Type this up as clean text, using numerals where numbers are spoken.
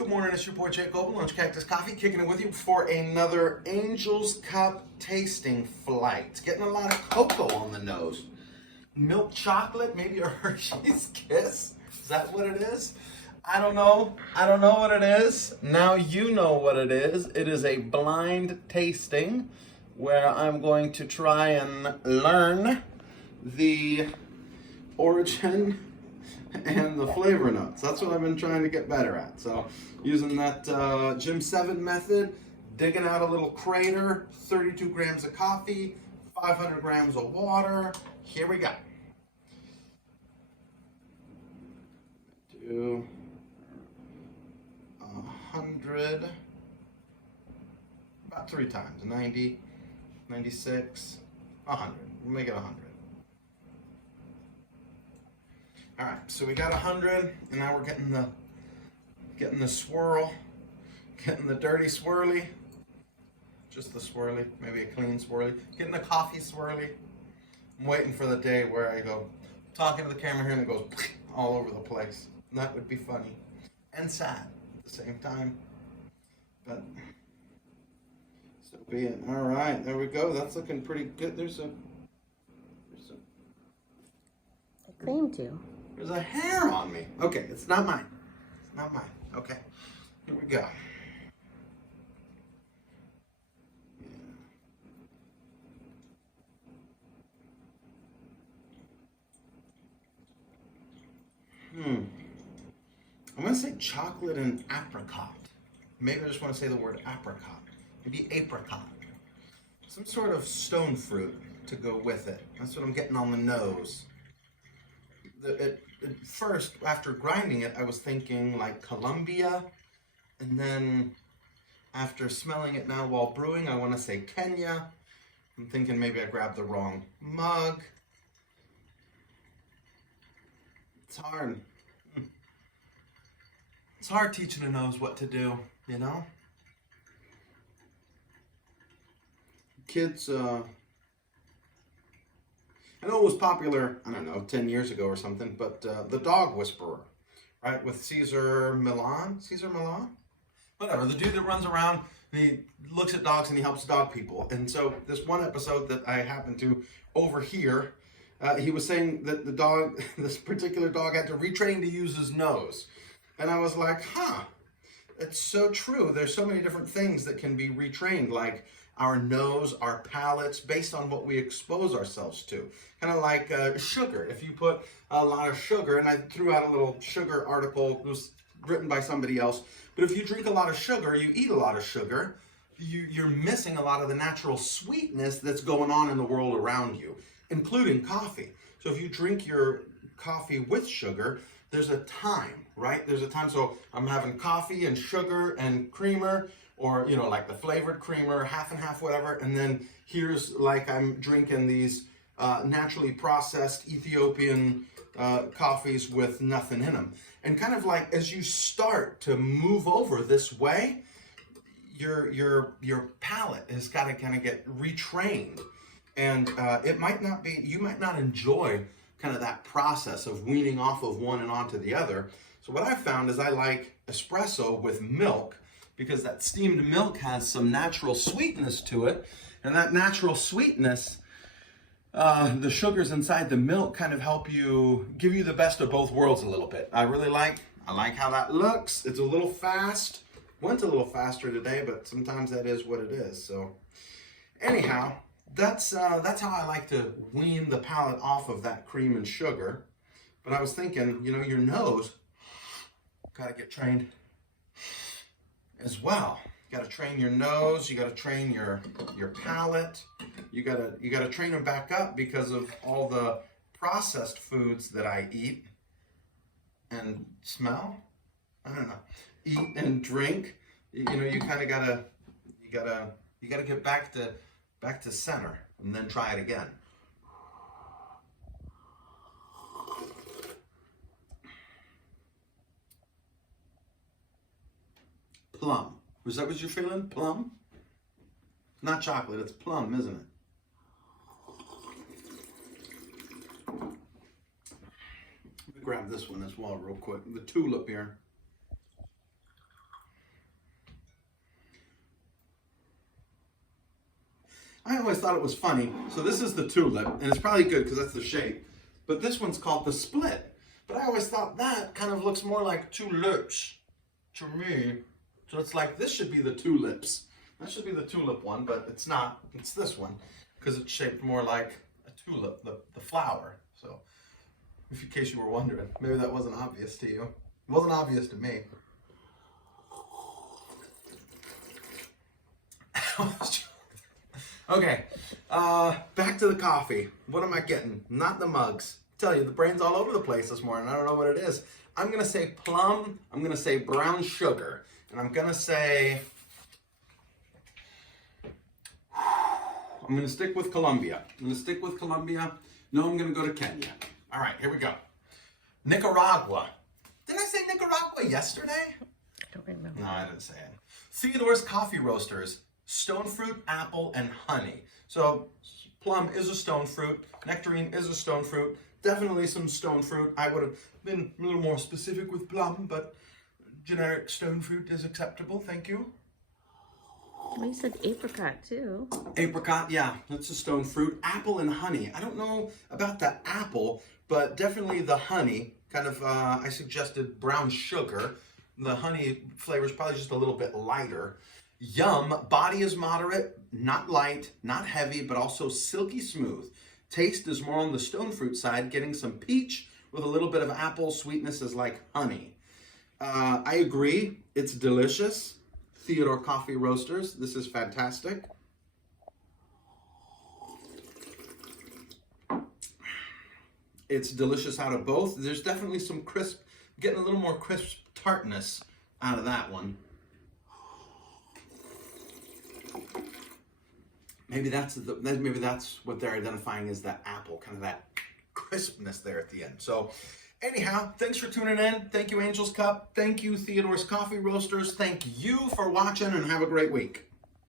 Good morning, it's your boy Jake Goble, Lunch Cactus Coffee, kicking it with you for another Angel's Cup tasting flight. Getting a lot of cocoa on the nose. Milk chocolate, maybe a Hershey's Kiss. Is that what it is? I don't know. I don't know what it is. Now you know what it is. It is a blind tasting where I'm going to try and learn the origin and the flavor notes. That's what I've been trying to get better at. So using that Gym 7 method, digging out a little crater, 32 grams of coffee, 500 grams of water. Here we go. Do 100, about 3 times, 90, 96, 100. We'll make it 100. All right, so we got 100, and now we're getting the swirl, getting the dirty swirly, just the swirly, maybe a clean swirly, getting the coffee swirly. I'm waiting for the day where I go talking to the camera here and it goes all over the place. That would be funny and sad at the same time, but so be it. All right, there we go. That's looking pretty good. There's I claim to. There's a hair on me. Okay, it's not mine. It's not mine. Okay, here we go. I'm gonna say chocolate and apricot. Maybe I just want to say the word apricot. Maybe apricot. Some sort of stone fruit to go with it. That's what I'm getting on the nose. At first, after grinding it, I was thinking like Colombia, and then after smelling it now while brewing, I want to say Kenya. I'm thinking maybe I grabbed the wrong mug. It's hard. It's hard teaching a nose what to do, you know? Kids, I know it was popular, I don't know, 10 years ago or something, but the Dog Whisperer, right, with Cesar Millan? Whatever, the dude that runs around and he looks at dogs and he helps dog people. And so this one episode that I happened to overhear, he was saying that the dog, this particular dog, had to retrain to use his nose. And I was like, huh, it's so true. There's so many different things that can be retrained, like our nose, our palates, based on what we expose ourselves to. Kind of like sugar. If you put a lot of sugar, and I threw out a little sugar article, it was written by somebody else, but if you drink a lot of sugar, you eat a lot of sugar, you're missing a lot of the natural sweetness that's going on in the world around you, including coffee. So if you drink your coffee with sugar, there's a time, right? There's a time, so I'm having coffee and sugar and creamer, or, you know, like the flavored creamer, half and half, whatever, and then here's like I'm drinking these naturally processed Ethiopian coffees with nothing in them. And kind of like as you start to move over this way, your palate has got to kind of get retrained. And it might not be, you might not enjoy kind of that process of weaning off of one and onto the other. So what I found is I like espresso with milk, because that steamed milk has some natural sweetness to it, and that natural sweetness, the sugars inside the milk kind of help you, give you the best of both worlds a little bit. I like how that looks. It's a little fast. Went a little faster today, but sometimes that is what it is. So anyhow, that's how I like to wean the palate off of that cream and sugar. But I was thinking, you know, your nose gotta get trained as well. You gotta train your nose, you gotta train your palate, you gotta train them back up because of all the processed foods that I eat and smell. I don't know. Eat and drink. You know, you kind of gotta get back to center and then try it again. Plum. Was that what you're feeling? Plum? Not chocolate, it's plum, isn't it? Let me grab this one as well real quick. The tulip here. I always thought it was funny. So this is the tulip, and it's probably good because that's the shape. But this one's called the split. But I always thought that kind of looks more like tulips to me. So it's like this should be the tulips. That should be the tulip one, but it's not. It's this one because it's shaped more like a tulip, the flower. So, in case you were wondering, maybe that wasn't obvious to you. It wasn't obvious to me. Okay, back to the coffee. What am I getting? Not the mugs. I tell you, the brain's all over the place this morning. I don't know what it is. I'm gonna say plum. I'm gonna say brown sugar, and I'm gonna say. I'm gonna stick with Colombia. No, I'm gonna go to Kenya. All right, here we go. Nicaragua. Did I say Nicaragua yesterday? I don't remember. No, I didn't say it. Theodore's Coffee Roasters, stone fruit, apple, and honey. So plum is a stone fruit. Nectarine is a stone fruit. Definitely some stone fruit. I would have been a little more specific with plum, but generic stone fruit is acceptable. Thank you. Well, you said apricot too. Apricot, yeah, that's a stone fruit. Apple and honey. I don't know about the apple, but definitely the honey. Kind of, I suggested brown sugar. The honey flavor is probably just a little bit lighter. Yum, body is moderate, not light, not heavy, but also silky smooth. Taste is more on the stone fruit side, getting some peach with a little bit of apple. Sweetness is like honey. I agree, it's delicious. Theodore Coffee Roasters, this is fantastic. It's delicious out of both. There's definitely some crisp, getting a little more crisp tartness out of that one. Maybe that's what they're identifying as the apple, kind of that crispness there at the end. So anyhow, thanks for tuning in. Thank you, Angel's Cup. Thank you, Theodore's Coffee Roasters. Thank you for watching, and have a great week.